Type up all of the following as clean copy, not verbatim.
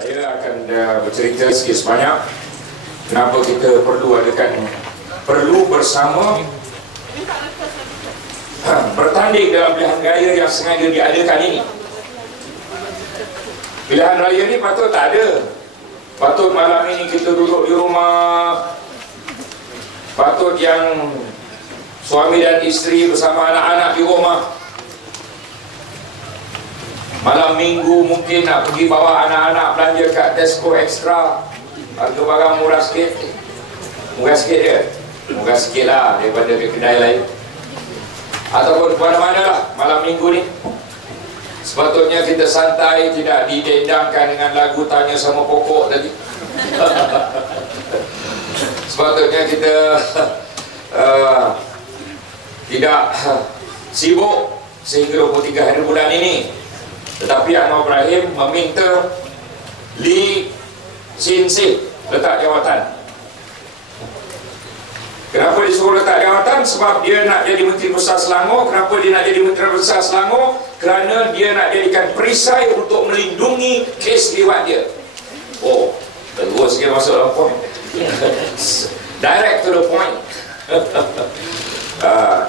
Saya akan bercerita sikit sebanyak kenapa kita perlu bersama bertanding dalam pilihan raya yang sengaja diadakan ini. Pilihan raya ni patut tak ada. Patut malam ini kita duduk di rumah. Patut yang suami dan isteri bersama anak-anak di rumah. Malam minggu mungkin nak pergi bawa anak-anak belanja kat Tesco Extra. Harga barang murah sikit. Murah sikit je. Murah sikit lah daripada kedai lain. Ataupun ke mana-mana lah malam minggu ni. Sepatutnya kita santai, tidak didendangkan dengan lagu Tanya Sama Pokok tadi. Sepatutnya kita tidak sibuk sehingga 23 hari bulan ini. Tetapi Anwar Ibrahim meminta Lee Chin Sik letak jawatan. Kenapa disuruh letak jawatan? Sebab dia nak jadi Menteri Besar Selangor. Kenapa dia nak jadi Menteri Besar Selangor? Kerana dia nak jadikan perisai untuk melindungi kes liwat dia. Oh, terus dia masuk dalam point. Direct to the point.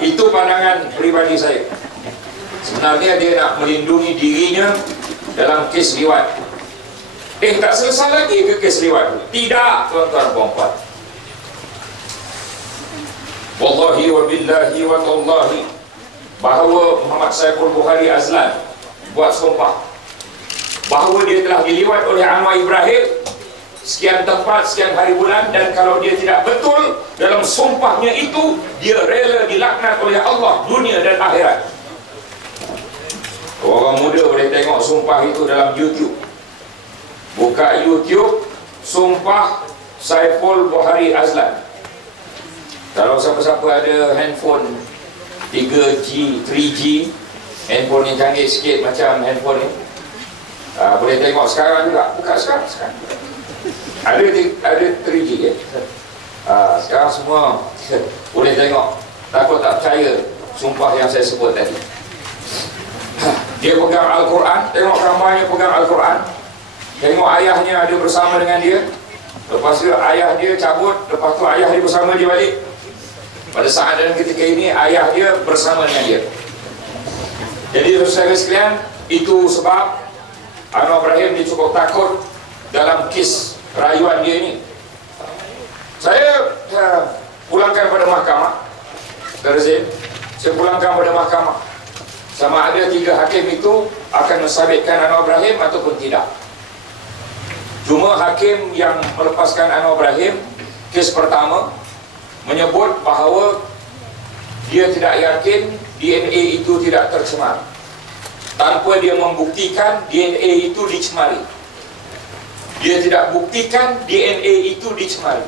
Itu pandangan peribadi saya. Sebenarnya dia nak melindungi dirinya dalam kes liwat. Tak selesai lagi ke kes liwat? Tidak, tuan-tuan dan puan-puan. Wallahi wa billahi wa tallahi, bahawa Muhammad Saiful Bukhari Azlan buat sumpah bahawa dia telah diliwat oleh Anwar Ibrahim sekian tempat, sekian hari bulan, dan kalau dia tidak betul dalam sumpahnya itu, dia rela dilaknat oleh Allah dunia dan akhirat. Orang muda boleh tengok sumpah itu dalam YouTube. Buka YouTube, sumpah Saiful Bukhari Azlan. Kalau siapa-siapa ada handphone 3G, 3G, handphone yang canggih sikit macam handphone ni, boleh tengok sekarang juga. Buka sekarang. Ada 3G ya. Sekarang semua boleh tengok. Takut tak percaya sumpah yang saya sebut tadi. Dia pegang Al-Quran, tengok gambarnya pegang Al-Quran. Tengok ayahnya ada bersama dengan dia. Lepas tu ayah dia cabut, lepas tu ayah dia bersama dia balik. Pada saat dan ketika ini ayah dia bersama dengan dia. Jadi saudara sekalian, itu sebab Anwar Ibrahim dia cukup takut dalam kes rayuan dia ini. Saya pulangkan pada mahkamah. Saya pulangkan pada mahkamah. Sama ada 3 hakim itu akan mensabitkan Anwar Ibrahim ataupun tidak. Cuma hakim yang melepaskan Anwar Ibrahim kes pertama menyebut bahawa dia tidak yakin DNA itu tidak tercemar tanpa dia membuktikan DNA itu dicemari. Dia tidak buktikan DNA itu dicemari.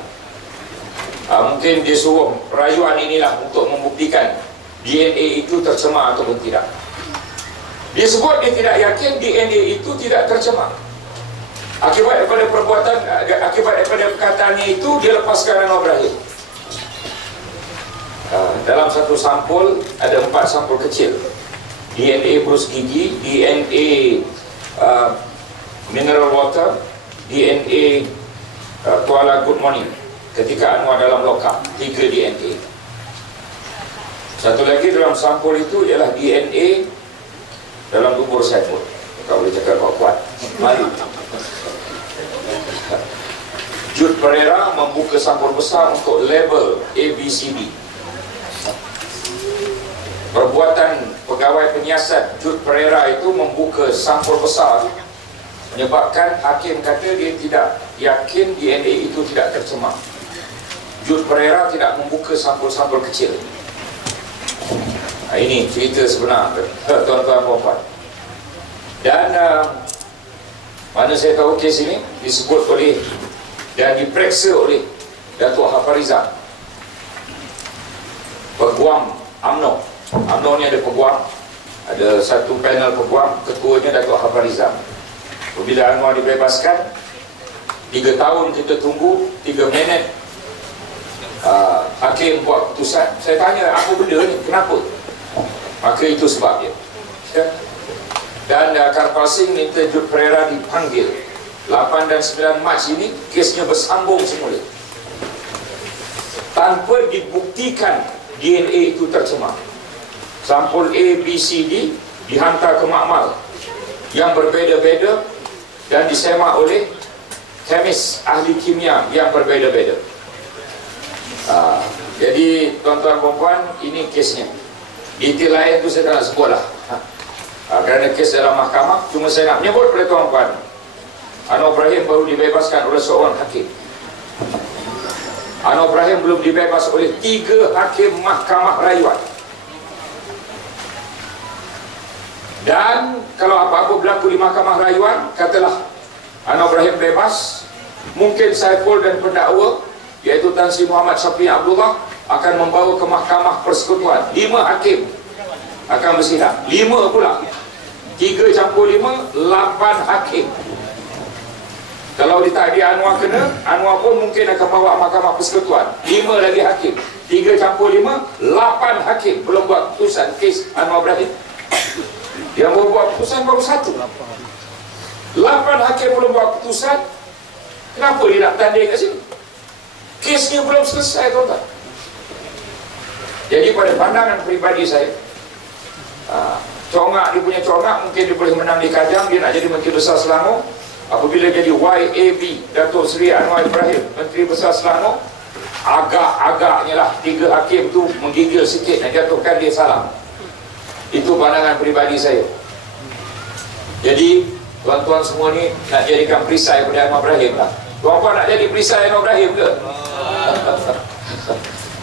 Mungkin dia suruh rayuan inilah untuk membuktikan DNA itu tercemar ataupun tidak. Dia sebut dia tidak yakin DNA itu tidak tercemar. Akibat daripada perbuatan, akibat daripada perkataannya itu, dia lepaskan Anwar Ibrahim. Dalam satu sampul ada 4 sampul kecil. DNA brus gigi, DNA mineral water, DNA Kuala Good Morning ketika Anwar dalam lokap. 3 DNA. Satu lagi dalam sampul itu ialah DNA dalam tubuh Saiful. Kau boleh cakap kuat. Mari. Jude Pereira membuka sampul besar untuk label ABCD. Perbuatan pegawai penyiasat Jude Pereira itu membuka sampul besar menyebabkan hakim kata dia tidak yakin DNA itu tidak tercemar. Jude Pereira tidak membuka sampul-sampul kecil. Ini cerita sebenar, tuan-tuan dan puan-puan. Dan mana saya tahu kes ini disebut oleh dan diperiksa oleh Datuk Hafarizam, Peguam UMNO. UMNO ni ada peguam, ada satu panel peguam, ketuanya Datuk Hafarizam. Bila Anwar dibebaskan, 3 tahun kita tunggu, 3 minit hakim buat keputusan. Saya tanya, apa benda ni, kenapa? Maka itu sebabnya. Dan Karpal Singh minta Jude Pereira dipanggil 8 dan 9 Mac ini kesnya bersambung semula tanpa dibuktikan DNA itu tercemar. Sampul A, B, C, D dihantar ke makmal yang berbeza-beza dan disemak oleh kemis ahli kimia yang berbeza-beza. Jadi tuan-tuan dan puan, ini kesnya. Detail lain itu saya tak nak sebut lah, kerana kes dalam mahkamah. Cuma saya nak menyebut kepada tuan-tuan, Anwar Ibrahim baru dibebaskan oleh seorang hakim. Anwar Ibrahim belum dibebas oleh 3 hakim mahkamah rayuan. Dan kalau apa-apa berlaku di mahkamah rayuan, katalah Anwar Ibrahim bebas, mungkin Saiful dan pendakwa iaitu Tan Sri Muhammad Syafiee Abdullah akan membawa ke mahkamah persekutuan. 5 hakim akan bersidang, 5 pula, 3 campur 5, 8 hakim. Kalau ditakdir Anwar kena, Anwar pun mungkin akan bawa mahkamah persekutuan, 5 lagi hakim, 3 campur 5, 8 hakim belum buat keputusan kes Anwar Ibrahim. Yang baru buat keputusan baru 1. 8 hakim belum buat keputusan. Kenapa dia nak tanding kat sini? Kesnya belum selesai, tuan-tuan. Jadi pada pandangan peribadi saya, congak, dia punya congak, mungkin dia boleh menang di Kajang, dia nak jadi Menteri Besar Selangor. Apabila jadi YAB, Datuk Seri Anwar Ibrahim Menteri Besar Selangor, agak-agaknya lah 3 hakim tu menggigil sikit dan jatuhkan dia salah. Itu pandangan peribadi saya. Jadi tuan-tuan semua ni nak jadikan perisai pada Anwar Ibrahim lah. Tuan-tuan nak jadi perisai Anwar Ibrahim ke?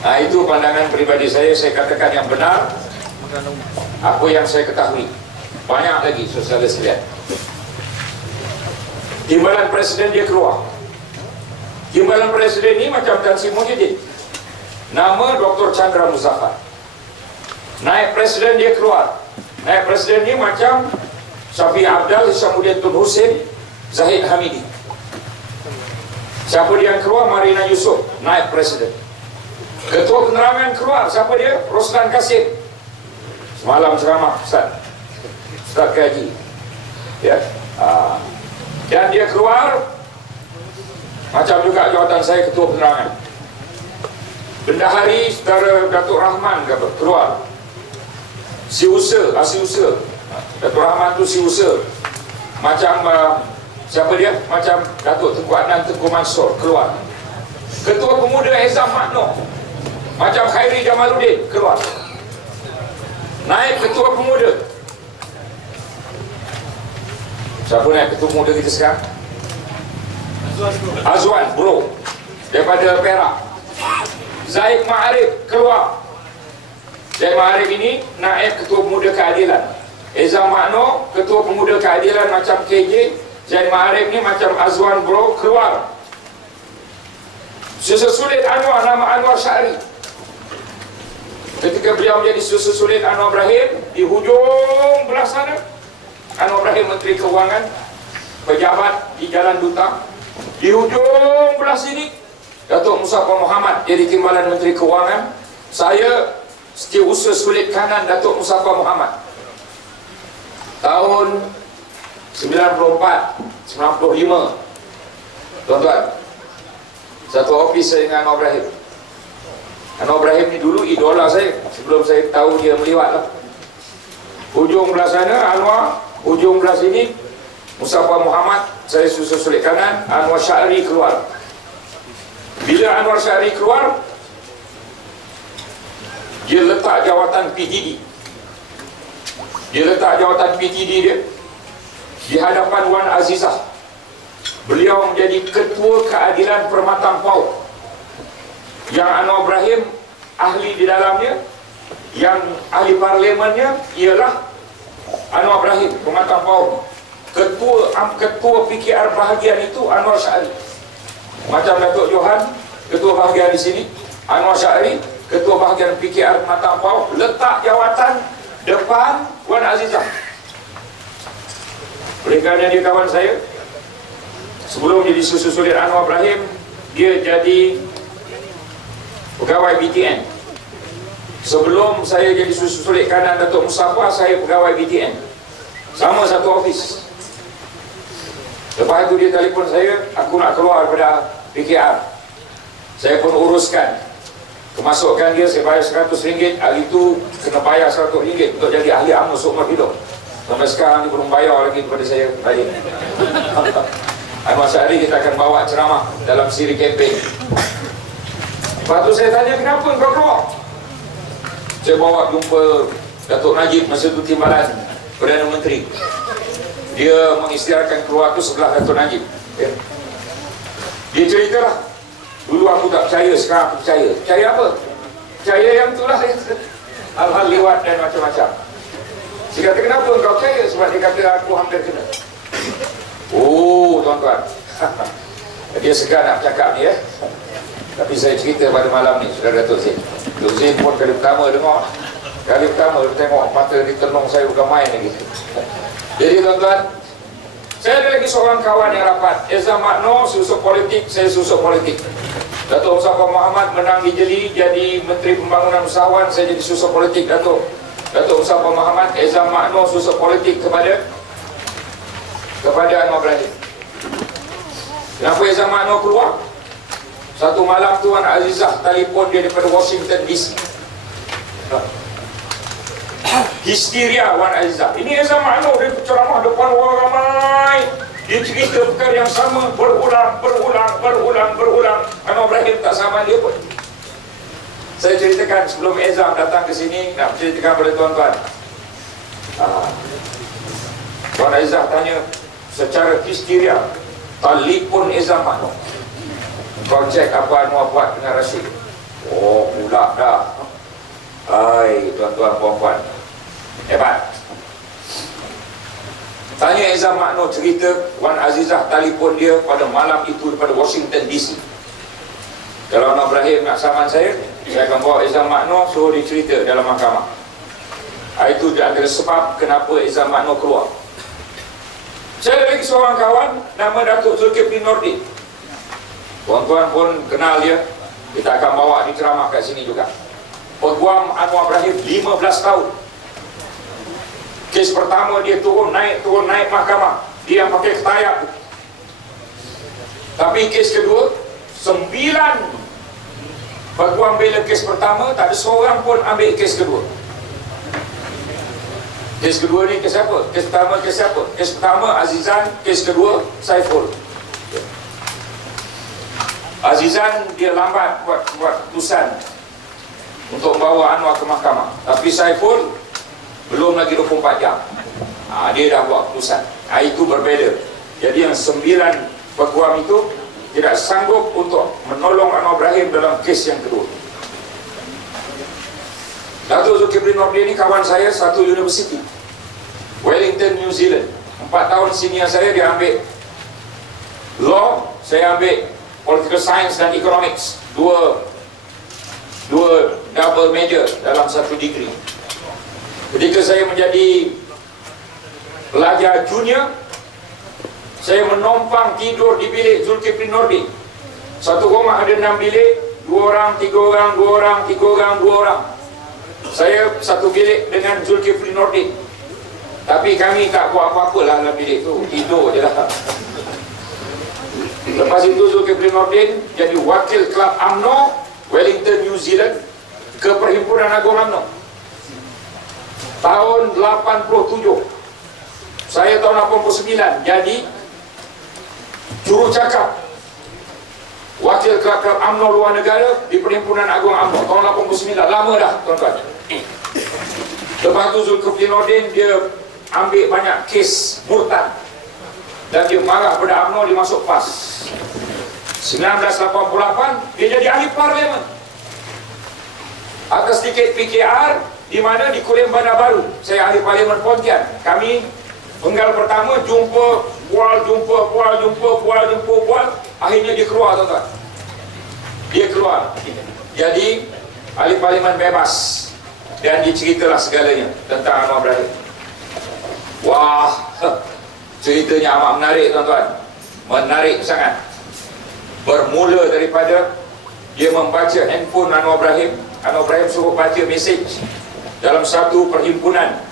Itu pandangan peribadi saya katakan yang benar, apa yang saya ketahui. Banyak lagi saudara sekalian. Timbalan Presiden dia keluar. Timbalan Presiden ni macam Tan Sri Muhyiddin, nama Dr. Chandra Muzaffar. Naib Presiden dia keluar. Naib Presiden ni macam Syafiee Abdal, Hishamuddin Tun Hussein, Zahid Hamidi. Siapa dia yang keluar? Marina Yusof, Naib Presiden. Ketua Penerangan keluar, siapa dia? Roslan Kasim. Semalam ceramah Ustaz Kaji, ya. Dan dia keluar macam juga jawatan saya Ketua Penerangan. Bendahari Saudara Datuk Rahman keluar. Si Usa, Datuk Rahman tu si Usa. Macam siapa dia? Macam Datuk Tengku Adnan Tengku Mansur keluar. Ketua Pemuda Ezam Makno, macam Khairi Jamaluddin keluar. Naik Ketua Pemuda, siapa naik Ketua Pemuda kita sekarang? Azwan Bro daripada Perak. Zaid Ma'arif keluar. Zaid Ma'arif ini naik Ketua Pemuda Keadilan. Ezam Makno Ketua Pemuda Keadilan macam KJ. Zaid Ma'arif ni macam Azwan Bro keluar. Sesulit Anwar, nama Anwar Syahri. Ketika beliau menjadi sulit Anwar Ibrahim, di hujung belah sana Anwar Ibrahim Menteri Keuangan, pejabat di Jalan Duta. Di hujung belah sini Datuk Muzaffar Mohamad jadi Timbalan Menteri Keuangan. Saya setiausaha sulit kanan Datuk Muzaffar Mohamad. Tahun 94, 95, tuan-tuan, satu ofis saya dengan Anwar Ibrahim. Anwar Ibrahim ni dulu idola saya sebelum saya tahu dia meliwat lah. Hujung belah sana Anwar, hujung belah sini Muzaffar Mohamad, saya sulit kanan. Anwar Syahri keluar. Bila Anwar Syahri keluar, dia letak jawatan PTD. Dia letak jawatan PTD dia di hadapan Wan Azizah. Beliau menjadi Ketua Keadilan Permatang Pau, yang Anwar Ibrahim ahli di dalamnya, yang ahli parlimennya ialah Anwar Ibrahim Permatang Pau. Ketua PKR bahagian itu Anwar Syahri. Macam Datuk Johan, Ketua bahagian di sini, Anwar Syahri, Ketua bahagian PKR Permatang Pau, letak jawatan depan Wan Azizah. Oleh kerana dia kawan saya, sebelum jadi sulit Anwar Ibrahim, dia jadi pegawai BTN. Sebelum saya jadi sulit kanan Datuk Muzaffar, saya pegawai BTN. Sama satu ofis. Lepas itu dia telefon saya, aku nak keluar daripada PKR. Saya pun uruskan kemasukan dia, saya bayar RM100. Hari itu kena bayar RM100 untuk jadi ahli UMNO seumur hidup. Sampai sekarang dia belum bayar lagi kepada saya balik. Anwar Syahri kita akan bawa ceramah dalam siri kempen. Lepas tu saya tanya, kenapa kau keluar? Saya bawa jumpa Datuk Najib, masa itu timbalan Perdana Menteri. Dia mengisytiharkan keluar tu sebelah Datuk Najib. Dia ceritalah, dulu aku tak percaya, sekarang aku percaya. Percaya apa? Percaya yang itulah hal-hal liwat dan macam-macam. Saya kata, kenapa kau percaya? Sebab dia kata aku hampir kena. Oh tuan-tuan, dia segar nak bercakap ni Tapi saya cerita pada malam ni, Saudara Datuk Zain. Datuk Zain pun kali pertama dengar. Kali pertama dia tengok mata di tenung saya bukan main lagi. Jadi tuan-tuan, saya ada lagi seorang kawan yang rapat, Ezam Makno, susuk politik, saya susuk politik. Datuk Muzaffar Mohamad menang di Jeli, jadi Menteri Pembangunan Usahawan, saya jadi susuk politik. Datuk Muzaffar Mohamad, Ezam Makno susuk politik kepada Anwar Ibrahim. Kenapa Ezam Makno keluar? Satu malam Tuan Azizah telefon dia daripada Washington DC. Histeria Wan Azizah. Ini Ezam Makno, dia ceramah depan orang ramai. Dia cerita perkara yang sama berulang. Anwar Ibrahim tak sama dia pun. Saya ceritakan sebelum Ezam datang ke sini, nak ceritakan kepada tuan-tuan. Tuan Azizah tanya secara histeria, telefon Ezam Makno, kau cek apa Anwar buat dengan Rashid. Oh pula dah. Hai tuan-tuan puan-puan, hebat. Tanya Ezam Makno cerita, Wan Azizah telefon dia pada malam itu daripada Washington DC. Kalau Anwar Ibrahim nak saman saya akan bawa Ezam Makno, suruh dia cerita dalam mahkamah. Itu dia antara sebab kenapa Ezam Makno keluar. Saya ada lagi seorang kawan, nama Datuk Zulkifli Nordin. Tuan-tuan pun kenal dia. Kita akan bawa di ceramah kat sini juga. Peguam Anwar Ibrahim 15 tahun. Kes pertama dia turun naik mahkamah, dia yang pakai ketayap. Tapi kes kedua, 9 peguam bela kes pertama, tak ada seorang pun ambil kes kedua. Kes kedua ni kes apa? Kes pertama kes siapa? Kes pertama Azizan, kes kedua Saiful. Azizan dia lambat buat keputusan untuk bawa Anwar ke mahkamah. Tapi Saiful belum lagi 24 jam. Dia dah buat keputusan. Itu berbeza. Jadi yang 9 peguam itu tidak sanggup untuk menolong Anwar Ibrahim dalam kes yang kedua. Datuk Zulkifli Nordin ni kawan saya satu universiti, Wellington, New Zealand. 4 tahun senior saya, dia ambil law, saya ambil political science dan economics. Dua double major dalam satu degree. Ketika saya menjadi pelajar junior, saya menompang tidur di bilik Zulkifli Nordin. Satu rumah ada 6 bilik, 2 orang, 3 orang, 2 orang, 3 orang, 2 orang. Saya satu bilik dengan Zulkifli Nordin. Tapi kami tak buat apa-apa lah dalam bilik tu, tidur je lah. Lepas itu Zulkifli Nordin jadi wakil Kelab UMNO Wellington, New Zealand ke Perhimpunan Agung UMNO tahun 87. Saya tahun 89 jadi jurucakap wakil Kelab UMNO luar negara di Perhimpunan Agung UMNO tahun 89. Lama dah tuan-tuan. Lepas tu Zulkifli Nordin dia ambil banyak kes murtad dan dia marah pada UMNO, dia masuk PAS. 1988 dia jadi ahli parlimen atas tiket PKR, di mana di Kulim Bandar Baru. Saya ahli parlimen Pontian. Kami penggal pertama jumpa pual, akhirnya dia keluar tuan-tuan. Dia keluar jadi ahli parlimen bebas dan diceritalah segalanya tentang Anwar Ibrahim. Wah, ceritanya amat menarik tuan-tuan, menarik sangat. Bermula daripada dia membaca handphone Anwar Ibrahim. Anwar Ibrahim suruh baca mesej dalam satu perhimpunan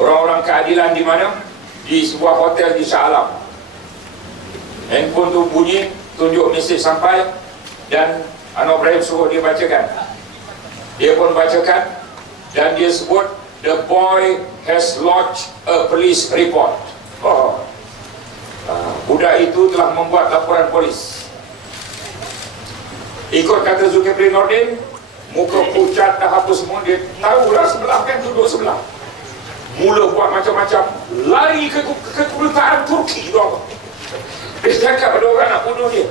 orang-orang keadilan di mana? Di sebuah hotel di Shah Alam. Handphone tu bunyi, tunjuk mesej sampai, dan Anwar Ibrahim suruh dia bacakan. Dia pun bacakan, dan dia sebut, the boy has lodged a police report. Budak itu telah membuat laporan polis. Ikut kata Zulkifli Nordin, muka pucat dah apa semua, dia tahulah sebelah kan duduk sebelah. Mula buat macam-macam, lari ke kedutaan Turki tu apa. Dia cakap ada orang nak bunuh dia.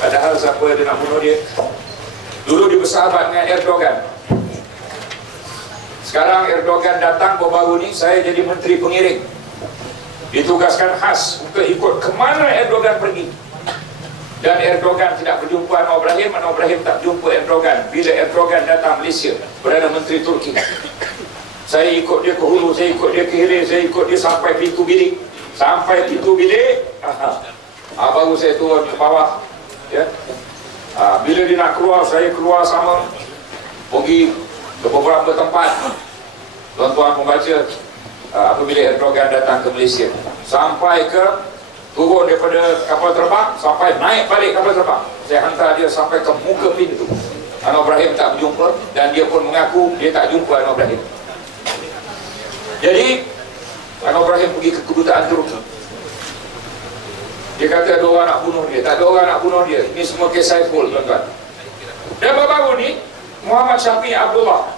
Padahal siapa dia nak bunuh dia? Dulu dia bersahabat dengan Erdogan. Sekarang Erdogan datang baru-baru ni, saya jadi menteri pengiring. Ditugaskan khas untuk ikut kemana Erdogan pergi. Dan Erdogan tidak berjumpa Anwar Ibrahim tak jumpa Erdogan. Bila Erdogan datang Malaysia, Perdana Menteri Turki, saya ikut dia ke hulu, saya ikut dia ke hilir, saya ikut dia sampai pintu bilik. Sampai pintu bilik, baru saya turun ke bawah, ya. Bila dia nak keluar, saya keluar sama, pergi ke beberapa tempat. Tuan-tuan pembaca, apabila Erdogan datang ke Malaysia, sampai ke turun daripada kapal terbang, sampai naik balik kapal terbang, saya hantar dia sampai ke muka pintu. Anwar Ibrahim tak berjumpa, dan dia pun mengaku dia tak jumpa Anwar Ibrahim. Jadi Anwar Ibrahim pergi ke kedutaan Turki. Dia kata ada orang nak bunuh dia. Tak ada orang nak bunuh dia. Ini semua kes Saiful, tuan-tuan. Dan baru-baru ni Muhammad Syafiq Abdullah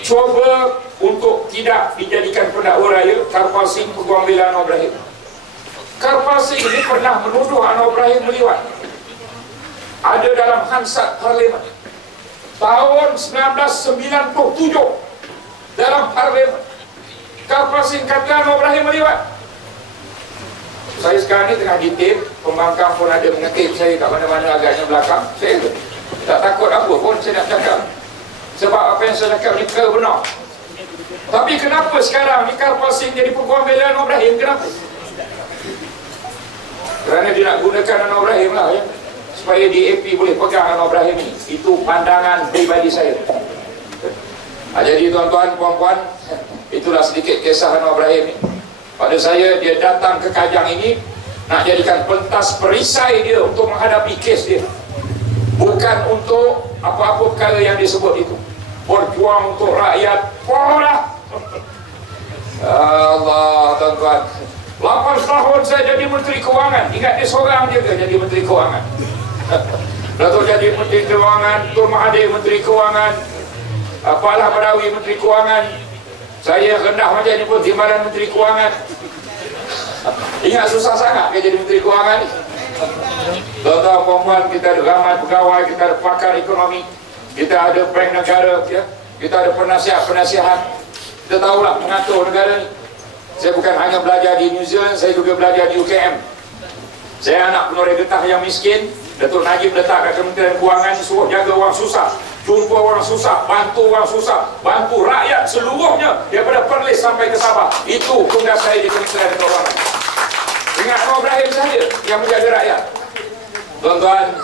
cuba untuk tidak dijadikan pendakwa raya Karpal Singh Peguam Bela Anwar Ibrahim. Karpal Singh ini pernah menuduh Anwar Ibrahim meliwat. Ada dalam Hansard Parlimen tahun 1997. Dalam Parlimen Karpal Singh kata Anwar Ibrahim meliwat. Saya sekarang ni tengah detail, pembangkang pun ada mengetip saya kat mana-mana agaknya belakang. Saya tak takut apa pun saya nak cakap, sebab apa yang saya cakap ni benar. Tapi kenapa sekarang ni Karpal Singh jadi Peguam Bela Anwar Ibrahim? Kenapa? Kerana dia nak gunakan Anwar Ibrahim lah, ya, supaya DAP boleh pegang Anwar Ibrahim ni. Itu pandangan pribadi saya. Jadi tuan-tuan, puan-puan, itulah sedikit kisah Anwar Ibrahim ni. Pada saya, dia datang ke Kajang ini nak jadikan pentas perisai dia untuk menghadapi kes dia, bukan untuk apa-apa perkara yang disebut itu. Berjuang untuk rakyat. Allah, tuan-tuan, 8 tahun saya jadi Menteri Kewangan. Ingat dia seorang je ke jadi Menteri Kewangan? Datuk jadi Menteri Kewangan, Tun Mahathir Menteri Kewangan, Pak Lah Badawi Menteri Kewangan. Saya rendah macam ni pun Timbalan Menteri Kewangan. Ingat susah sangat ke jadi Menteri Kewangan ni? Tuan-tuan, puan-puan, kita ada ramai pegawai, kita ada pakar ekonomi, kita ada bank negara, ya? Kita ada penasihat-penasihat. Kita tahulah mengatur negara ni. Saya bukan hanya belajar di New Zealand, saya juga belajar di UKM. Saya anak penoreh getah yang miskin. Datuk Najib letak kat Kementerian Kewangan, suruh jaga orang susah, jumpa orang susah, bantu orang susah, bantu rakyat seluruhnya daripada Perlis sampai ke Sabah. Itu tugas saya di Kementerian Kewangan. Ingat Anwar Ibrahim saja yang menjaga rakyat. Tuan-tuan,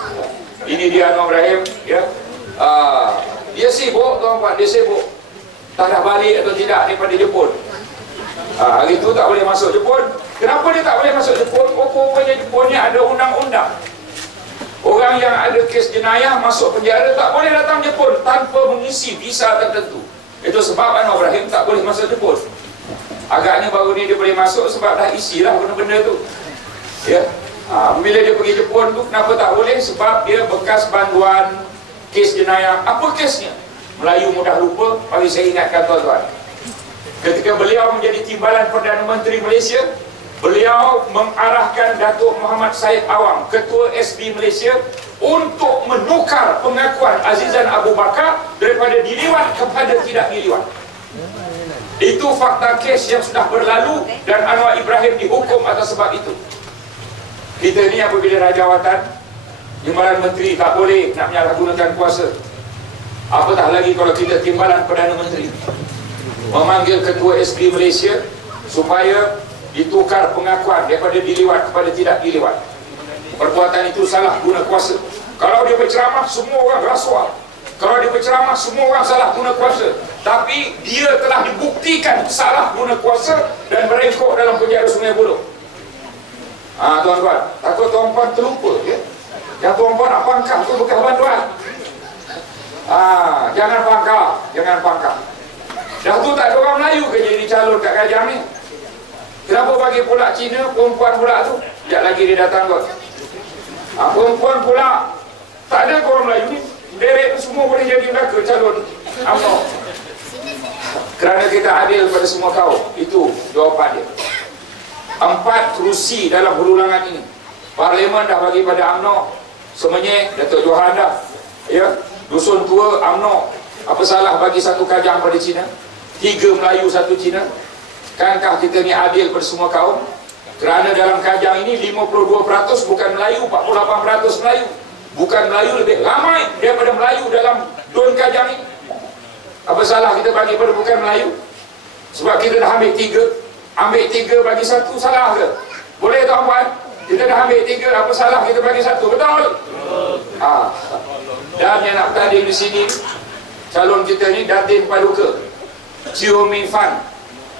ini dia Anwar Ibrahim, ya. Dia sibuk, tuan-tuan, dia sibuk. Tak dah balik atau tidak daripada Jepun. Hari itu tak boleh masuk Jepun. Kenapa dia tak boleh masuk Jepun? Rupanya Jepun ni ada undang-undang. Orang yang ada kes jenayah masuk penjara tak boleh datang Jepun tanpa mengisi visa tertentu. Itu sebab Anwar Ibrahim tak boleh masuk Jepun. Agaknya baru ni dia boleh masuk sebab dah isilah benda-benda tu, ya. Bila dia pergi Jepun tu, kenapa tak boleh? Sebab dia bekas banduan kes jenayah. Apa kesnya? Melayu mudah lupa. Mari saya ingatkan tuan-tuan, ketika beliau menjadi Timbalan Perdana Menteri Malaysia, beliau mengarahkan Datuk Muhammad Syed Awang, Ketua SB Malaysia, untuk menukar pengakuan Azizan Abu Bakar daripada diliwat kepada tidak diliwat. Itu fakta kes yang sudah berlalu, dan Anwar Ibrahim dihukum atas sebab itu. Kita ni apabila Rajawatan, Timbalan Menteri tak boleh nak menyalahgunakan kuasa. Apatah lagi kalau kita Timbalan Perdana Menteri memanggil Ketua SB Malaysia supaya ditukar pengakuan daripada diliwat kepada tidak diliwat. Perbuatan itu salah guna kuasa. Kalau dia berceramah, semua orang rasuah. Kalau dia berceramah, semua orang salah guna kuasa. Tapi dia telah dibuktikan salah guna kuasa dan merengkok dalam penjara Sungai Buloh. Tuan-tuan, takut tuan-tuan terlupa ya. Yang tuan-tuan nak pangkah tu bekas bantuan. Jangan pangkah. Dah tu tak ada orang Melayu ke jadi calon kat Kajang ni? Kenapa bagi pula Cina, perempuan pula tu? Sekejap lagi dia datang kot. Perempuan pula tak ada orang Melayu ni. Direct semua boleh jadi mereka calon UMNO. Kerana kita adil pada semua kaum. Itu jawapan dia. 4 kerusi dalam berulangan ini. Parlimen dah bagi pada UMNO. Semenyih Datuk Johan dah. Ya, Dusun Tua UMNO. Apa salah bagi satu Kajang pada Cina? 3 Melayu, 1 Cina. Kankah kita ni adil pada semua kaum? Kerana dalam Kajang ini 52% bukan Melayu, 48% Melayu. Bukan Melayu lebih ramai daripada Melayu dalam Dun Kajang ini. Apa salah kita bagi pada bukan Melayu? Sebab kita dah ambil 3. Ambil 3 bagi 1, salah ke? Boleh tuan-tuan? Kita dah ambil 3, apa salah kita bagi 1? Betul? Dan yang nak bertanding di sini, calon kita ni Datin Paduka Chiu Mi Fan,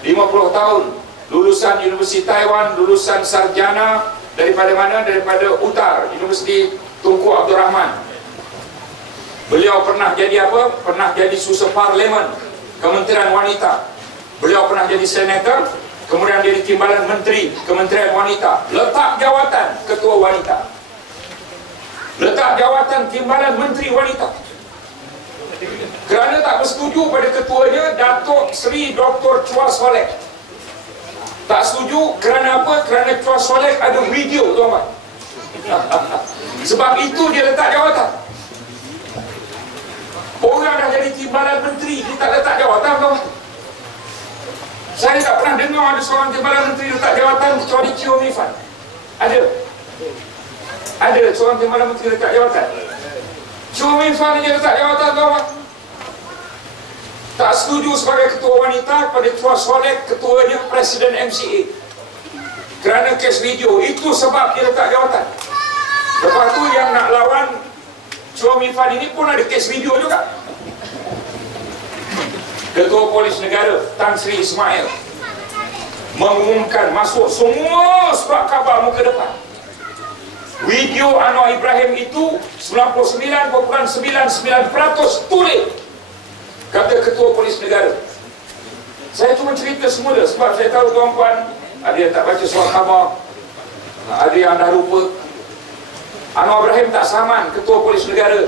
50 tahun, lulusan Universiti Taiwan, lulusan sarjana daripada mana? Daripada UTAR, Universiti Tunku Abdul Rahman. Beliau pernah jadi apa? Pernah jadi Susah Parlimen Kementerian Wanita. Beliau pernah jadi senator, kemudian jadi timbalan menteri Kementerian Wanita. Letak jawatan Ketua Wanita. Letak jawatan timbalan Menteri Wanita. Kerana tak bersetuju pada ketuanya Datuk Seri Dr. Chua Soleh. Tak setuju kerana apa? Kerana Chua Soleh ada video, tuan-tuan. Sebab itu dia letak jawatan. Orang dah jadi timbalan menteri, dia tak letak jawatan, tuan-tuan. Saya tak pernah dengar ada seorang timbalan menteri letak jawatan kecuali Chiu Mi Fan. Ada seorang timbalan menteri letak jawatan. Chiu Mi Fan dia letak jawatan, tuan-tuan. Tak setuju sebagai ketua wanita kepada Chua Soleh, ketuanya Presiden MCA. Kerana kes video, itu sebab dia letak jawatan. Lepas tu yang nak lawan Chiu Mi Fan ini pun ada kes video juga. Ketua Polis Negara Tan Sri Ismail mengumumkan masuk semua surat khabar muka depan. Video Anwar Ibrahim itu 99.99% tulis, kata Ketua Polis Negara. Saya cuma cerita semula sebab saya tahu tuan-tuan ada yang tak baca surat khabar, ada yang dah lupa. Anwar Ibrahim tak saman Ketua Polis Negara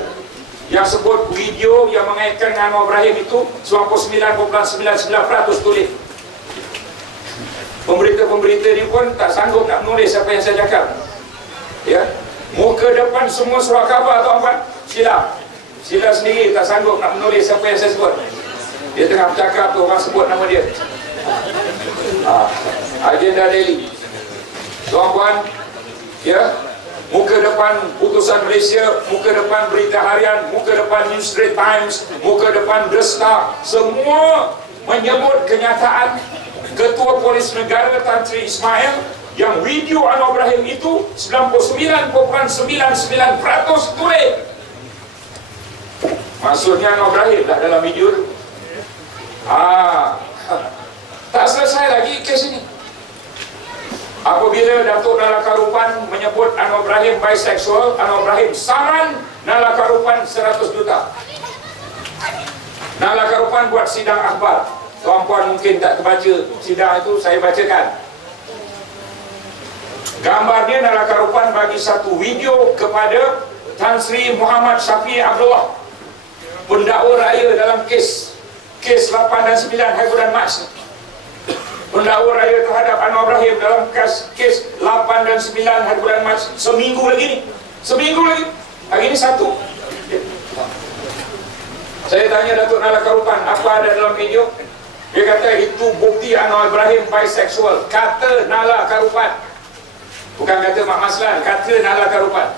yang sebut video yang mengaitkan dengan Anwar Ibrahim itu 99.99% tulis. Pemberita-pemberita ni pun tak sanggup nak menulis apa yang saya cakap. Ya, muka depan semua surat khabar, tuan-tuan. Sila sendiri tak sanggup nak menulis apa yang saya sebut. Dia tengah bercakap tu, orang sebut nama dia. Agenda daily, tuan-tuan. Ya, muka depan Putusan Malaysia, muka depan Berita Harian, muka depan New Straits Times, muka depan The Star, semua menyebut kenyataan Ketua Polis Negara Tan Sri Ismail yang video Anwar Ibrahim itu 99.99% tulis. Maksudnya Anwar Ibrahim dah dalam video tu. Tak selesai lagi kes ini. Apabila Datuk Nala Karupan menyebut Anwar Ibrahim biseksual, Anwar Ibrahim saman Nala Karupan 100 juta. Nala Karupan buat sidang akhbar. Tuan-puan mungkin tak terbaca sidang itu, saya bacakan. Gambarnya Nala Karupan bagi satu video kepada Tan Sri Muhammad Syafiee Abdullah, pendakwa raya dalam kes 8 dan 9 hari bulan Mac. Pendakwa raya terhadap Anwar Ibrahim dalam kes 8 dan 9 hari bulan Mac. Seminggu lagi. Hari ini 1. Saya tanya Datuk Nala Karupan, apa ada dalam video? Dia kata itu bukti Anwar Ibrahim biseksual. Kata Nala Karupan, bukan kata Mak Maslan, kata Nala Karupan.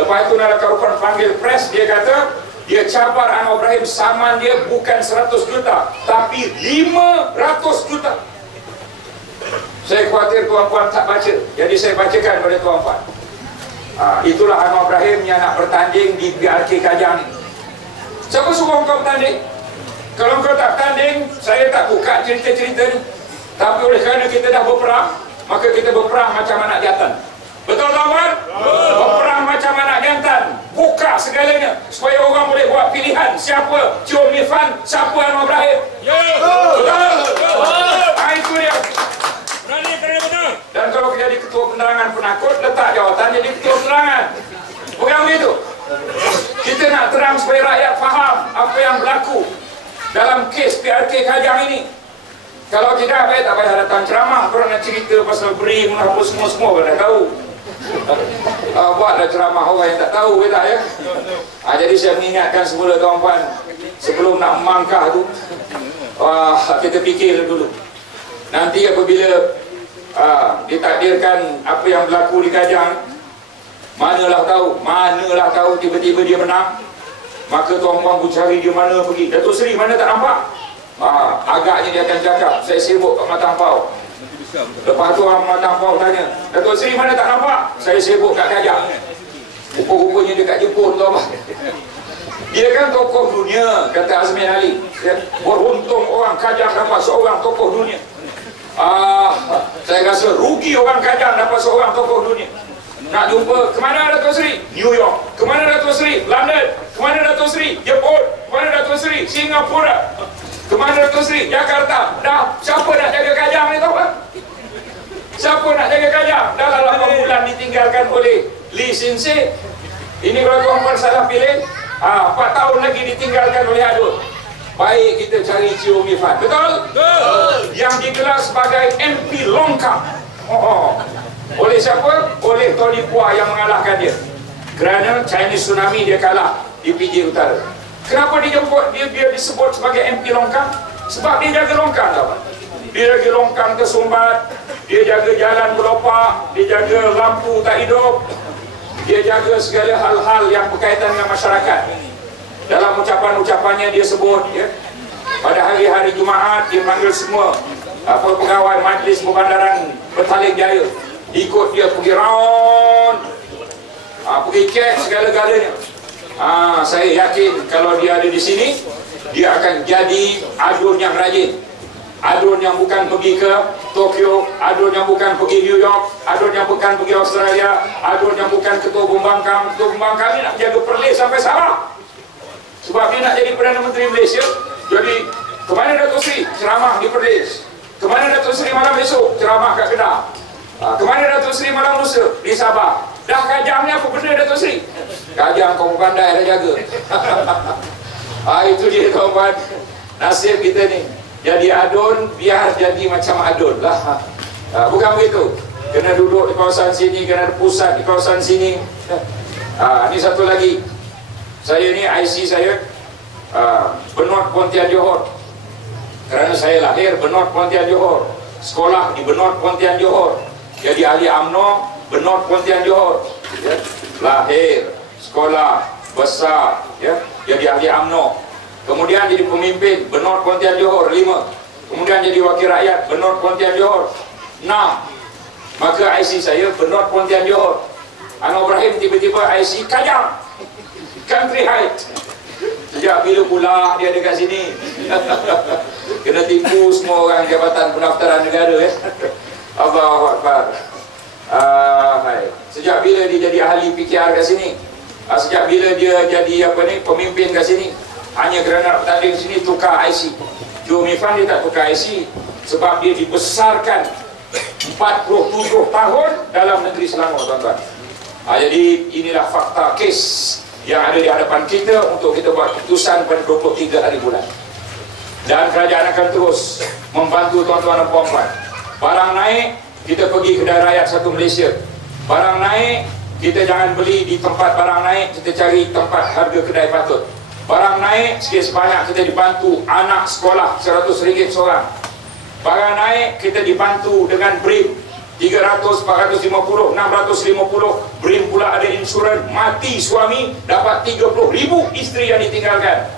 Lepas itu Nala Karupan panggil pres, dia kata dia cabar Anwar Ibrahim saman dia bukan 100 juta tapi 500 juta. Saya khawatir tuan-puan tak baca, jadi saya bacakan kepada tuan-puan. Itulah Anwar Ibrahim yang nak bertanding di BRK Kajang. Siapa suruh kau bertanding? Kalau kau tak bertanding, saya tak buka cerita-cerita ni. Tapi oleh kerana kita dah berperang, maka kita berperang macam anak jantan. Betul tuan-tuan? Berperang macam anak jantan, buka segalanya supaya orang boleh buat pilihan siapa Tio Irfan, siapa Anwar Ibrahim. Betul? Itu dia. Berani kerana benar. Dan kalau jadi ketua penerangan penakut, letak jawatan jadi ketua penerangan. Bukan begitu. Kita nak terang supaya rakyat faham apa yang berlaku dalam kes PRK Kajang ini. Kalau tidak, baik tak payah datang ceramah. Korang nak cerita pasal beri menghapus semua-semua pun dah tahu. Buatlah ceramah orang yang tak tahu, tak ya? Jadi saya mengingatkan semula tuan-tuan, sebelum nak memangkah tu, kita fikir dulu. Nanti apabila ditakdirkan apa yang berlaku di Kajang, manalah tahu tiba-tiba dia menang, maka tuan-tuan pun cari dia mana pergi. Datuk Seri mana tak nampak? Agaknya dia akan cakap, saya sibuk kat Matampau. Lepas tu orang Matampau tanya, Datuk Seri mana tak nampak? Saya sibuk kat Kajang. Rupa-rupanya dia kat Jepun tu apa? Dia kan tokoh dunia, kata Azmin Ali. Beruntung orang Kajang dapat seorang tokoh dunia. Saya rasa rugi orang Kajang dapat seorang tokoh dunia. Nak jumpa, kemana Datuk Seri? New York. Kemana Datuk Seri? London. Kemana Datuk Seri? Jepun. Kemana Datuk Seri? Singapura. Kemana Datuk Seri? Jakarta. Dah, siapa nak jaga Kajang ni tahu kan? Siapa nak jaga Kajang? Dah 8 bulan ditinggalkan oleh Lee Sin Se. Ini kalau tuan-tuan salah pilih, 4 tahun lagi ditinggalkan oleh Adun. Baik kita cari Tio Irfan. Betul? Betul. Yang digelar sebagai MP Longkang. Oleh siapa? Oleh Tony Pua yang mengalahkan dia. Kerana Chinese Tsunami dia kalah di PJ Utara. Kenapa dia disebut sebagai MP Longkang? Sebab dia jaga longkang tau. Dia jaga longkang tersumbat, dia jaga jalan melopak, dia jaga lampu tak hidup, dia jaga segala hal-hal yang berkaitan dengan masyarakat. Dalam ucapan-ucapannya dia sebut ya, pada hari-hari Jumaat dia panggil semua pegawai Majlis Perbandaran Petaling Jaya ikut dia pergi round, pergi cek segala-galanya. Saya yakin kalau dia ada di sini, dia akan jadi Adun yang rajin. Adun yang bukan pergi ke Tokyo, Adun yang bukan pergi New York, Adun yang bukan pergi Australia, Adun yang bukan ketua pembangkang. Ketua pembangkang ni nak jaga Perlis sampai Sabah. Sebab dia nak jadi Perdana Menteri Malaysia. Jadi, kemana Datuk Seri? Ceramah di Perlis. Kemana Datuk Seri malam esok? Ceramah kat Kedah. Kemana Datuk Seri malam lusa? Di Sabah. Dah Kajang ni apa benda Datuk Seri? Kajang kau pandai dah jaga. Itu dia tuan-tuan. Nasib kita ni. Jadi Adun, biar jadi macam Adun lah. Bukan begitu. Kena duduk di kawasan sini, kena ada pusat di kawasan sini. Ini satu lagi. Saya ni IC saya Benot Pontian Johor. Kerana saya lahir Benot Pontian Johor, sekolah di Benot Pontian Johor, jadi ahli UMNO Benot Pontian Johor ya. Lahir, sekolah, besar ya, jadi ahli UMNO. Kemudian jadi pemimpin Benot Pontian Johor 5. Kemudian jadi wakil rakyat Benot Pontian Johor 6. Maka IC saya Benot Pontian Johor. Anwar Ibrahim tiba-tiba IC Kajang, Country Height. Sejak bila pula dia ada kat sini? Kena tipu semua orang Jabatan Pendaftaran Negara ya. Allahu Akbar. Sejak bila dia jadi ahli PKR kat sini? Sejak bila dia jadi pemimpin kat sini? Hanya kerana tadi sini tukar IC. Tio Irfan dia tak tukar IC sebab dia dibesarkan 47 tahun dalam negeri Selangor tuan-tuan. Jadi inilah fakta kes yang ada di hadapan kita untuk kita buat keputusan pada 23 hari bulan. Dan kerajaan akan terus membantu tuan-tuan dan puan-puan. Barang naik, kita pergi kedai rakyat satu Malaysia. Barang naik, kita jangan beli di tempat barang naik, kita cari tempat harga kedai patut. Barang naik, sikit sebanyak kita dibantu anak sekolah RM100 seorang. Barang naik, kita dibantu dengan BRIM 300, 450, 650. BRIM pula ada insurans. Mati suami dapat 30,000, isteri yang ditinggalkan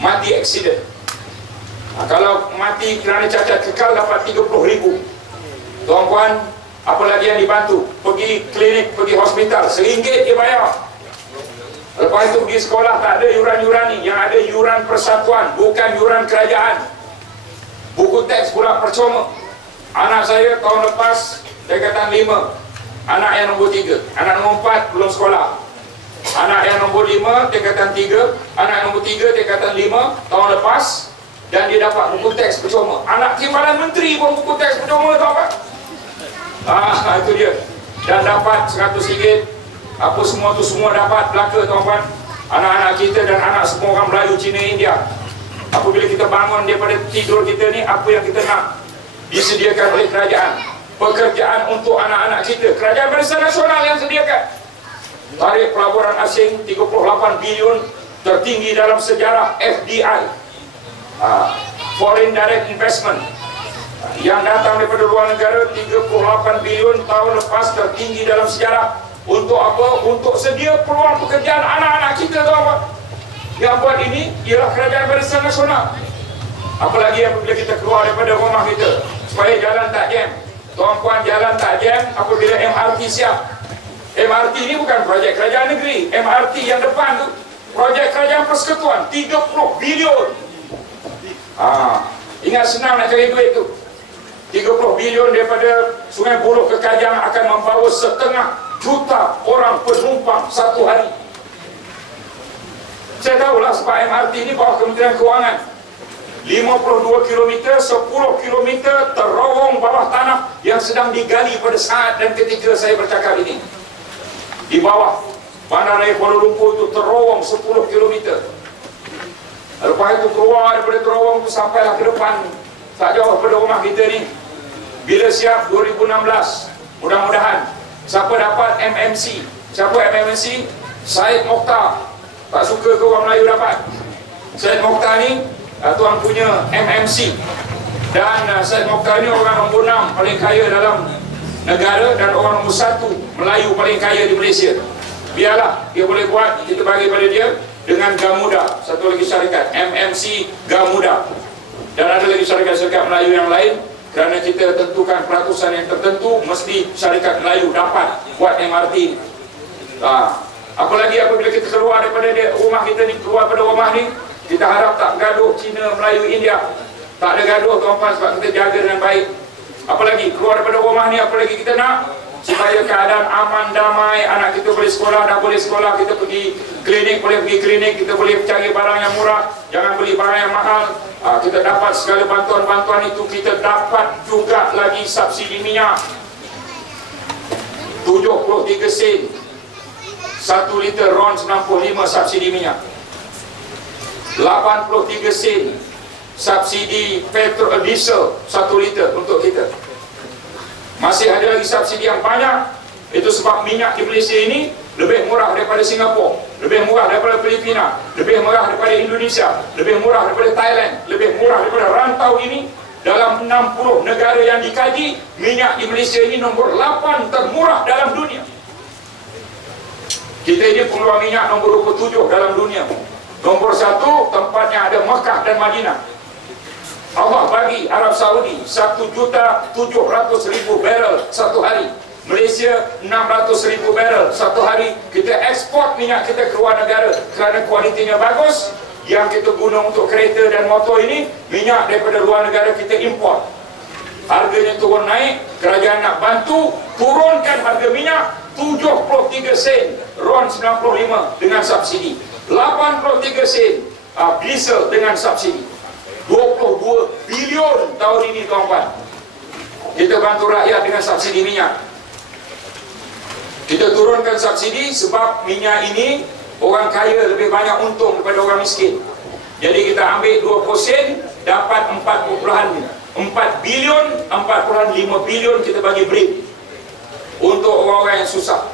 mati aksiden. Kalau mati kerana cacat kekal dapat 30,000. Tuan-puan, apa lagi yang dibantu? Pergi klinik, pergi hospital, RM1 dia bayar. Lepas itu pergi sekolah, tak ada yuran-yuran ni. Yang ada yuran persatuan, bukan yuran kerajaan. Buku teks pula percuma. Anak saya tahun lepas Dekatan 5 anak yang nombor 3. Anak nombor 4 belum sekolah. Anak yang nombor 5 tingkatan 3, anak yang nombor 3 tingkatan 5 tahun lepas, dan dia dapat buku teks percuma. Anak timbalan menteri pun buku teks percuma, tahu tak? Itu dia. Dan dapat RM100. Apa semua tu semua dapat belaka, tuan-tuan. Anak-anak kita dan anak semua orang Melayu, Cina, India. Apabila kita bangun daripada tidur kita ni, apa yang kita nak disediakan oleh kerajaan? Pekerjaan untuk anak-anak kita. Kerajaan Barisan Nasional yang sediakan. Tarikh pelaburan asing 38 bilion, tertinggi dalam sejarah FDI, Foreign Direct Investment, yang datang daripada luar negara 38 bilion tahun lepas, tertinggi dalam sejarah. Untuk apa? Untuk sedia peluang pekerjaan anak-anak kita, tuan-tuan. Yang buat ini ialah Kerajaan Barisan Nasional. Apalagi apabila kita keluar daripada rumah kita, supaya jalan tak jam. Tuan-tuan, jalan tak jam apabila MRT siap. MRT ini bukan projek kerajaan negeri. MRT yang depan tu projek kerajaan persekutuan, 30 bilion. Ingat senang nak cari duit tu. 30 bilion daripada Sungai Buloh ke Kajang akan membawa 1,5 juta orang penumpang satu hari. Saya tahulah sebab MRT ini bawah Kementerian Kewangan. 52 km, 10 km terowong bawah tanah yang sedang digali pada saat dan ketika saya bercakap ini. Di bawah Bandaraya Kuala Lumpur itu terowong 10 km. Lepas itu keluar daripada terowong itu sampailah ke depan, tak jauh pada rumah kita ni. Bila siap 2016, mudah-mudahan. Siapa dapat MMC? Siapa MMC? Syed Mokhtar. Tak suka ke orang Melayu dapat? Syed Mokhtar ni tuan punya MMC. Dan Syed Mokhtar ni orang nombor 6 paling kaya dalam negara, dan orang nombor 1 Melayu paling kaya di Malaysia. Biarlah dia boleh buat, kita bagi pada dia dengan Gamuda, satu lagi syarikat MMC Gamuda, dan ada lagi syarikat-syarikat Melayu yang lain. Kerana kita tentukan peratusan yang tertentu, mesti syarikat Melayu dapat buat MRT. Apalagi apabila kita keluar daripada rumah kita ni, keluar pada rumah ni, kita harap tak gaduh Cina, Melayu, India. Tak ada gaduh, tuan-tuan, sebab kita jaga dengan baik. Apalagi keluar daripada rumah ni, apalagi kita nak supaya keadaan aman, damai, anak kita boleh sekolah, dah boleh sekolah, kita pergi klinik, boleh pergi klinik, kita boleh cari barang yang murah, jangan beli barang yang mahal. Kita dapat segala bantuan-bantuan itu. Kita dapat juga lagi subsidi minyak 73 sen 1 liter RON 95 subsidi minyak, 83 sen subsidi petrol diesel 1 liter untuk kita. Masih ada lagi subsidi yang banyak. Itu sebab minyak di Malaysia ini lebih murah daripada Singapura, lebih murah daripada Filipina, lebih murah daripada Indonesia, lebih murah daripada Thailand, lebih murah daripada rantau ini. Dalam 60 negara yang dikaji, minyak di Malaysia ini nombor 8 termurah dalam dunia. Kita ini pengeluar minyak nombor 27 dalam dunia. Nombor 1 tempatnya ada Mekah dan Madinah. Allah bagi Arab Saudi 1.700.000 barrel satu hari. Malaysia 600.000 barrel satu hari. Kita ekspor minyak kita ke luar negara kerana kualitinya bagus. Yang kita guna untuk kereta dan motor ini, minyak daripada luar negara kita import. Harganya turun naik, kerajaan nak bantu turunkan harga minyak 73 sen RON 95 dengan subsidi, 83 sen diesel dengan subsidi. 22 bilion tahun ini, tuan-tuan. Kita bantu rakyat dengan subsidi minyak. Kita turunkan subsidi sebab minyak ini orang kaya lebih banyak untung daripada orang miskin. Jadi kita ambil 2%, dapat 4 bilion, 4,5 bilion kita bagi break untuk orang-orang yang susah.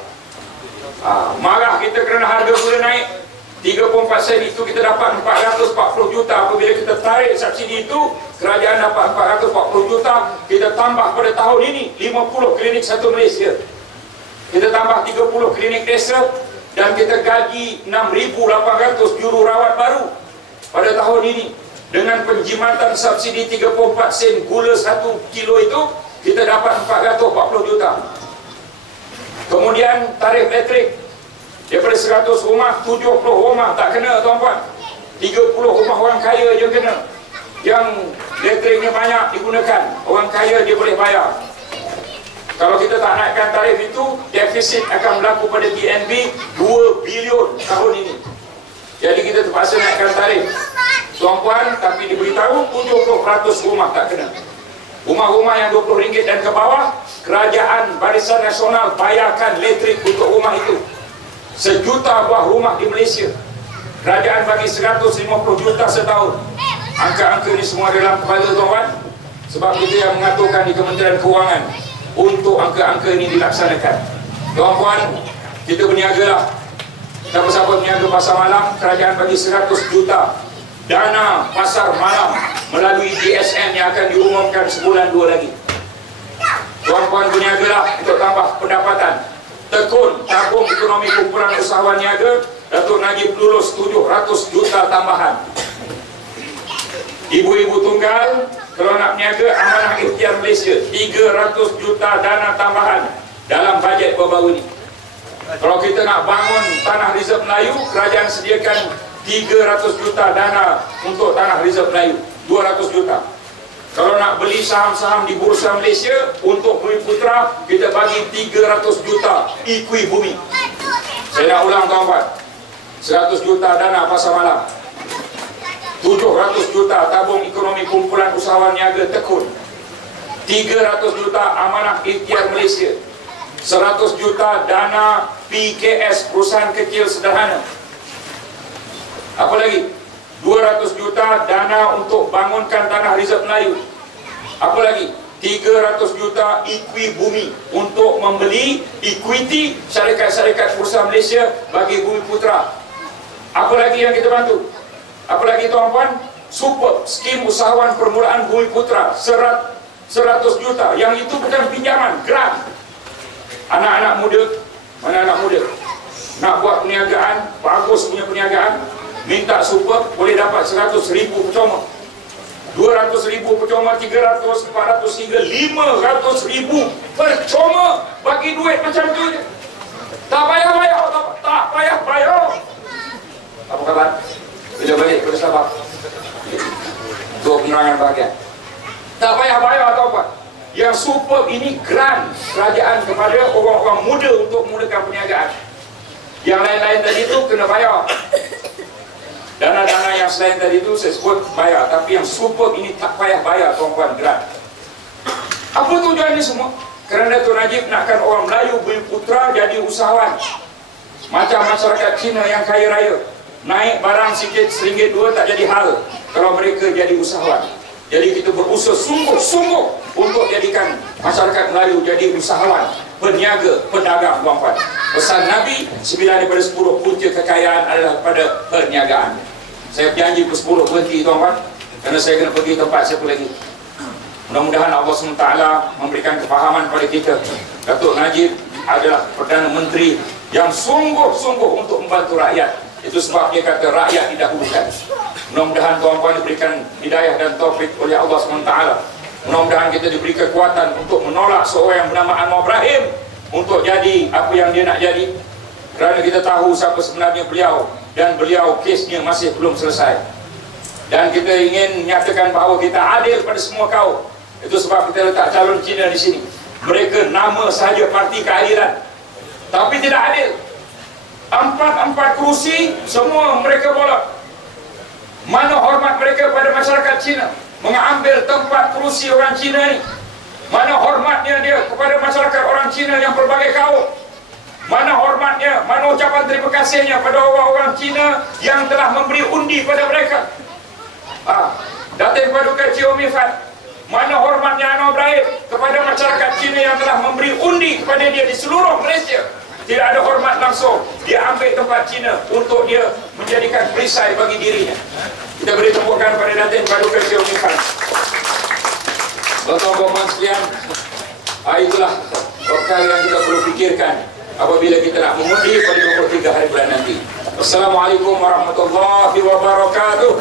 Marah kita kerana harga gula naik 34 sen, itu kita dapat 440 juta. Apabila kita tarik subsidi itu, kerajaan dapat 440 juta. Kita tambah pada tahun ini 50 klinik satu Malaysia, kita tambah 30 klinik desa, dan kita gaji 6,800 jururawat baru pada tahun ini. Dengan penjimatan subsidi 34 sen gula 1 kilo itu, kita dapat 440 juta. Kemudian tarif elektrik daripada 100 rumah, 70 rumah tak kena, tuan-tuan. 30 rumah orang kaya je kena. Yang elektriknya banyak digunakan, orang kaya dia boleh bayar. Kalau kita tak naikkan tarif itu, defisit akan berlaku pada TNB 2 bilion tahun ini. Jadi kita terpaksa naikkan tarif, tuan-puan. Tapi diberitahu 70% rumah tak kena. Rumah-rumah yang RM20 dan ke bawah, Kerajaan Barisan Nasional bayarkan elektrik untuk rumah itu. 1 juta buah rumah di Malaysia, kerajaan bagi 150 juta setahun. Angka-angka ini semua dalam kepala tuan-puan. Sebab kita yang mengaturkan di Kementerian Kewangan untuk angka-angka ini dilaksanakan. Tuan-puan, kita berniagalah. Siapa-siapa berniaga pasar malam, kerajaan bagi 100 juta dana pasar malam melalui DSN yang akan diumumkan sebulan 2 lagi. Tuan-puan berniagalah untuk tambah pendapatan. Tekun tabung ekonomi kumpulan usahawan niaga, Datuk Najib lulus 700 juta tambahan. Ibu-ibu tunggal, kalau nak berniaga, Amanah Ikhtiar Malaysia 300 juta dana tambahan dalam bajet baru-baru ini. Kalau kita nak bangun tanah reserve Melayu, kerajaan sediakan 300 juta dana untuk tanah reserve Melayu, 200 juta. Kalau nak beli saham-saham di Bursa Malaysia untuk Bumiputera, kita bagi 300 juta ikui bumi. Saya nak ulang tuan-tuan, 100 juta dana pasar malam, 700 juta tabung ekonomi kumpulan usahawan niaga tekun, 300 juta Amanah Ikhtiar Malaysia, 100 juta dana PKS perusahaan kecil sederhana. Apa lagi? 200 juta dana untuk bangunkan tanah reserve Melayu. Apa lagi? 300 juta ikui bumi untuk membeli equity syarikat-syarikat perusahaan Malaysia bagi Bumiputera. Apa lagi yang kita bantu? Apa lagi tuan-puan? Super skim usahawan permulaan Bumiputera 100 juta. Yang itu bukan pinjaman, grant. Anak-anak muda, mana anak muda nak buat perniagaan, bagus punya perniagaan, minta super, boleh dapat 100,000 percuma, 200,000 percuma, 300, 400 hingga 500,000 percuma. Bagi duit macam tu je, tak payah bayar, tak payah bayar. Apa khabar? Bila balik pada Sabah, itu penerangan bahagian, tak payah bayar atau apa. Yang super ini grant kerajaan kepada orang-orang muda untuk memulakan perniagaan. Yang lain-lain tadi itu kena bayar. Dana-dana yang selain tadi itu saya sebut bayar, tapi yang super ini tak payah bayar tuan-puan, grant. Apa tujuan ini semua? Kerana Datuk Najib nakkan orang Melayu Bumiputera jadi usahawan. Macam masyarakat Cina yang kaya raya, naik barang sikit RM1-2 tak jadi hal kalau mereka jadi usahawan. Jadi kita berusaha sungguh-sungguh untuk jadikan masyarakat Melayu jadi usahawan, peniaga, pedagang tuan-puan. Pesan Nabi, 9 daripada 10 punca kekayaan adalah pada perniagaan. Saya berjanji pukul 10 berhenti tuan-puan, kerana saya kena pergi tempat siapa lagi. Mudah-mudahan Allah SWT memberikan kefahaman kepada kita. Datuk Najib adalah Perdana Menteri yang sungguh-sungguh untuk membantu rakyat. Itu sebab dia kata rakyat didahulukan. Mudah-mudahan tuan-puan diberikan hidayah dan taufik oleh Allah SWT. Mudah-mudahan kita diberi kekuatan untuk menolak seorang yang bernama Anwar Ibrahim untuk jadi apa yang dia nak jadi. Kerana kita tahu siapa sebenarnya beliau, dan beliau kesnya masih belum selesai. Dan kita ingin menyatakan bahawa kita adil pada semua kaum. Itu sebab kita letak calon Cina di sini. Mereka nama sahaja Parti Keadilan, tapi tidak adil. 4 kerusi semua mereka bola. Mana hormat mereka pada masyarakat Cina mengambil tempat kerusi orang Cina ni? Mana hormatnya dia kepada masyarakat orang Cina yang berbagai kaum? Mana hormatnya, mana ucapan terima kasihnya pada orang-orang Cina yang telah memberi undi pada mereka? Datin Paduka Ciomi Fat, mana hormatnya Anwar Ibrahim kepada masyarakat Cina yang telah memberi undi kepada dia di seluruh Malaysia? Tidak ada hormat langsung. Dia ambil tempat Cina untuk dia menjadikan perisai bagi dirinya. Kita beri tepukan pada Datin Paduka Ciomi Fat. Tuan-tuan sekalian, itulah perkara yang kita perlu fikirkan apabila kita nak mengundi pada 23 hari bulan nanti. Wassalamualaikum warahmatullahi wabarakatuh.